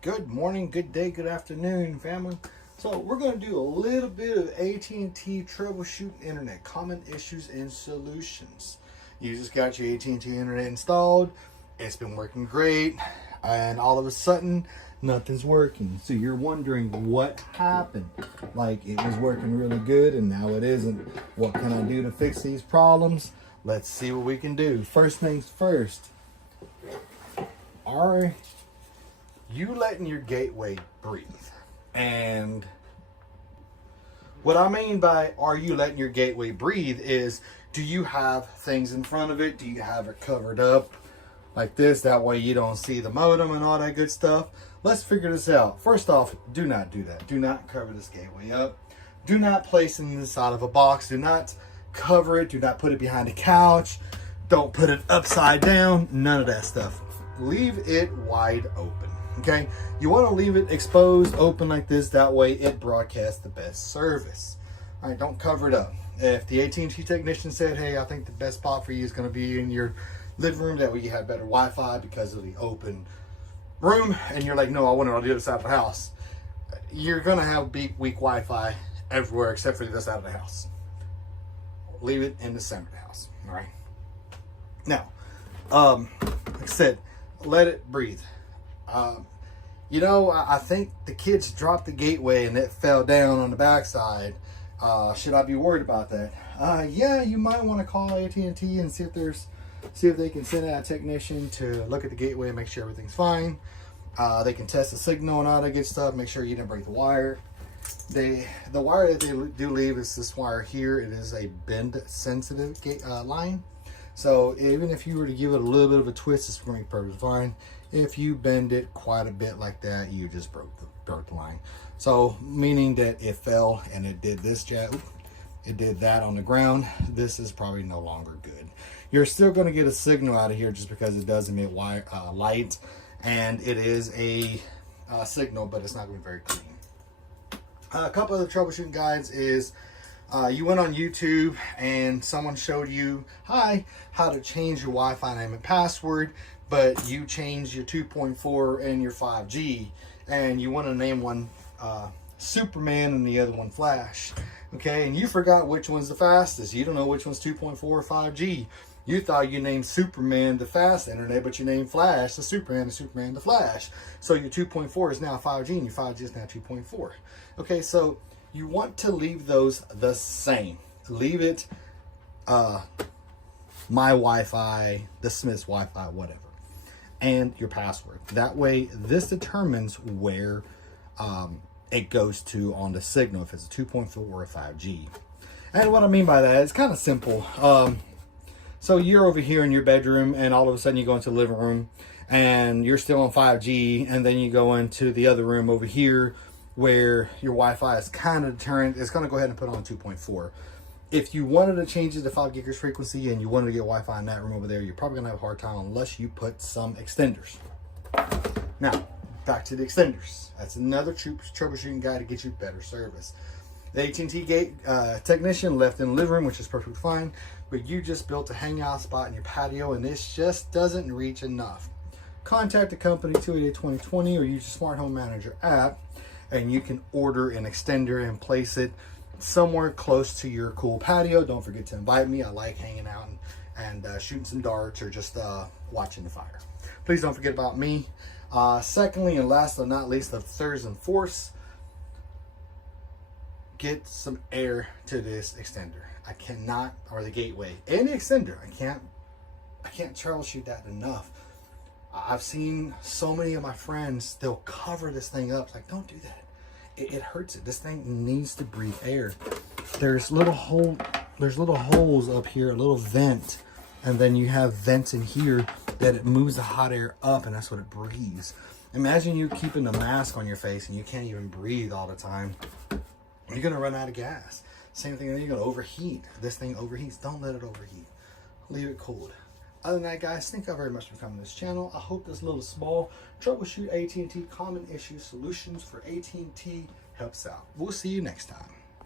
Good morning, good day, good afternoon, family. So we're going to do a little bit of AT&T troubleshooting internet, common issues and solutions. You just got your AT&T internet installed. It's been working great, and all of a sudden, nothing's working. So you're wondering what happened. Like, it was working really good and now it isn't. What can I do to fix these problems? Let's see what we can do. First things first. Are you letting your gateway breathe? And what I mean by are you letting your gateway breathe is, do you have things in front of it? Do you have it covered up like this? That way you don't see the modem and all that good stuff. Let's figure this out. First off, do not do that. Do not cover this gateway up. Do not place it inside of a box. Do not cover it. Do not put it behind a couch. Don't put it upside down. None of that stuff. Leave it wide open. Okay, you want to leave it exposed, open like this. That way it broadcasts the best service. All right, don't cover it up. If the AT&T technician said, hey, I think the best spot for you is going to be in your living room, that way you have better Wi-Fi because of the open room, and you're like, no, I want it on the other side of the house, you're going to have weak Wi-Fi everywhere except for the other side of the house. Leave it in the center of the house. All right. Now, like I said, let it breathe. You know, I think the kids dropped the gateway and it fell down on the backside. Should I be worried about that? Yeah, you might want to call AT&T and see if they can send out a technician to look at the gateway and make sure everything's fine. They can test the signal and all that good stuff. Make sure you didn't break the wire. The wire that they do leave is this wire here. It is a bend sensitive line. So even if you were to give it a little bit of a twist, it's going to be perfectly fine. If you bend it quite a bit like that, you just broke the line. So meaning that it fell and it did this jab, it did that on the ground. This is probably no longer good. You're still going to get a signal out of here just because it does emit light, and it is a signal, but it's not going to be very clean. A couple of the troubleshooting guides is you went on YouTube and someone showed you how to change your Wi-Fi name and password, but you changed your 2.4 and your 5G, and you want to name one Superman and the other one Flash. Okay, and you forgot which one's the fastest. You don't know which one's 2.4 or 5G. You thought you named Superman the fast internet, but you named Flash the Superman and Superman the Flash. So your 2.4 is now 5G and your 5G is now 2.4. Okay, so you want to leave those the same. Leave it my Wi-Fi, the Smith's Wi-Fi, whatever, and your password. That way this determines where it goes to on the signal, if it's a 2.4 or a 5G. And what I mean by that, it's kind of simple. So you're over here in your bedroom and all of a sudden you go into the living room and you're still on 5G, and then you go into the other room over here where your Wi-Fi is kind of turned. It's going to go ahead and put on 2.4. If you wanted to change it to 5 gigahertz frequency and you wanted to get Wi-Fi in that room over there, you're probably gonna have a hard time unless you put some extenders. Now, back to the extenders. That's another troubleshooting guide to get you better service. The AT&T technician left in the living room, which is perfectly fine, but you just built a hangout spot in your patio and this just doesn't reach enough. Contact the company 288-2020 or use your smart home manager app, and you can order an extender and place it somewhere close to your cool patio. Don't forget to invite me. I like hanging out and shooting some darts or just watching the fire. Please don't forget about me. Secondly, and last but not least, the third and fourth, get some air to this extender. I cannot, or the gateway and the extender, I can't troubleshoot that enough. I've seen so many of my friends, they'll cover this thing up. It's like, don't do that. It hurts it. This thing needs to breathe air. There's little holes up here, a little vent, and then you have vents in here that it moves the hot air up, and that's what it breathes. Imagine you keeping a mask on your face and you can't even breathe all the time. You're gonna run out of gas. Same thing, you're gonna overheat. This thing overheats. Don't let it overheat. Leave it cooled. Other than that, guys, thank you very much for coming to this channel. I hope this little small troubleshoot AT&T common issue solutions for AT&T helps out. We'll see you next time.